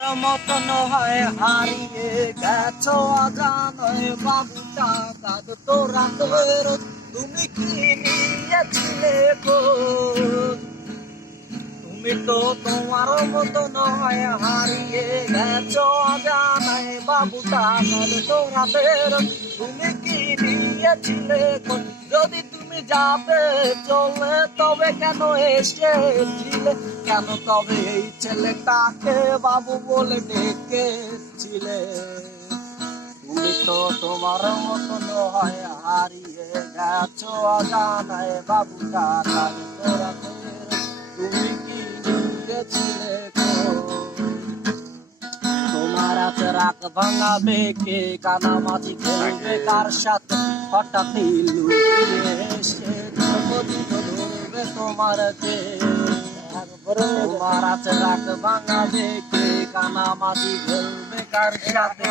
মতন হয় হারিয়ে গেছো অজানায় বাবু টাকা তোরা তোর তুমি কি নিয়েছিলে গো তুমি তো তোমার মতন হয় হারিয়ে গেছো অজানায় বাবু টাকা তোরা তোর তুমি কি নিয়েছিলে গো যদি তুমি যাবে চলে তবে কেন এসেছিলে কেন তবে এই ছেলেটাকে বাবু বলে ডেকেছিলে তুমি তো তোমার মতন হয় হারিয়ে গেছো অজানায় বাবু টাকা তোরা তুমি কি নিয়েছিলে গো তোমার হাতে রাখ ভাঙাবে কে কানামাছি খেলবে কার সাথে হঠাৎ লুকিয়ে এসে ধরবে তোমার কে তোমার হাতে রাখ ভাঙাবে কে কানামাছি খেলবে কার সাথে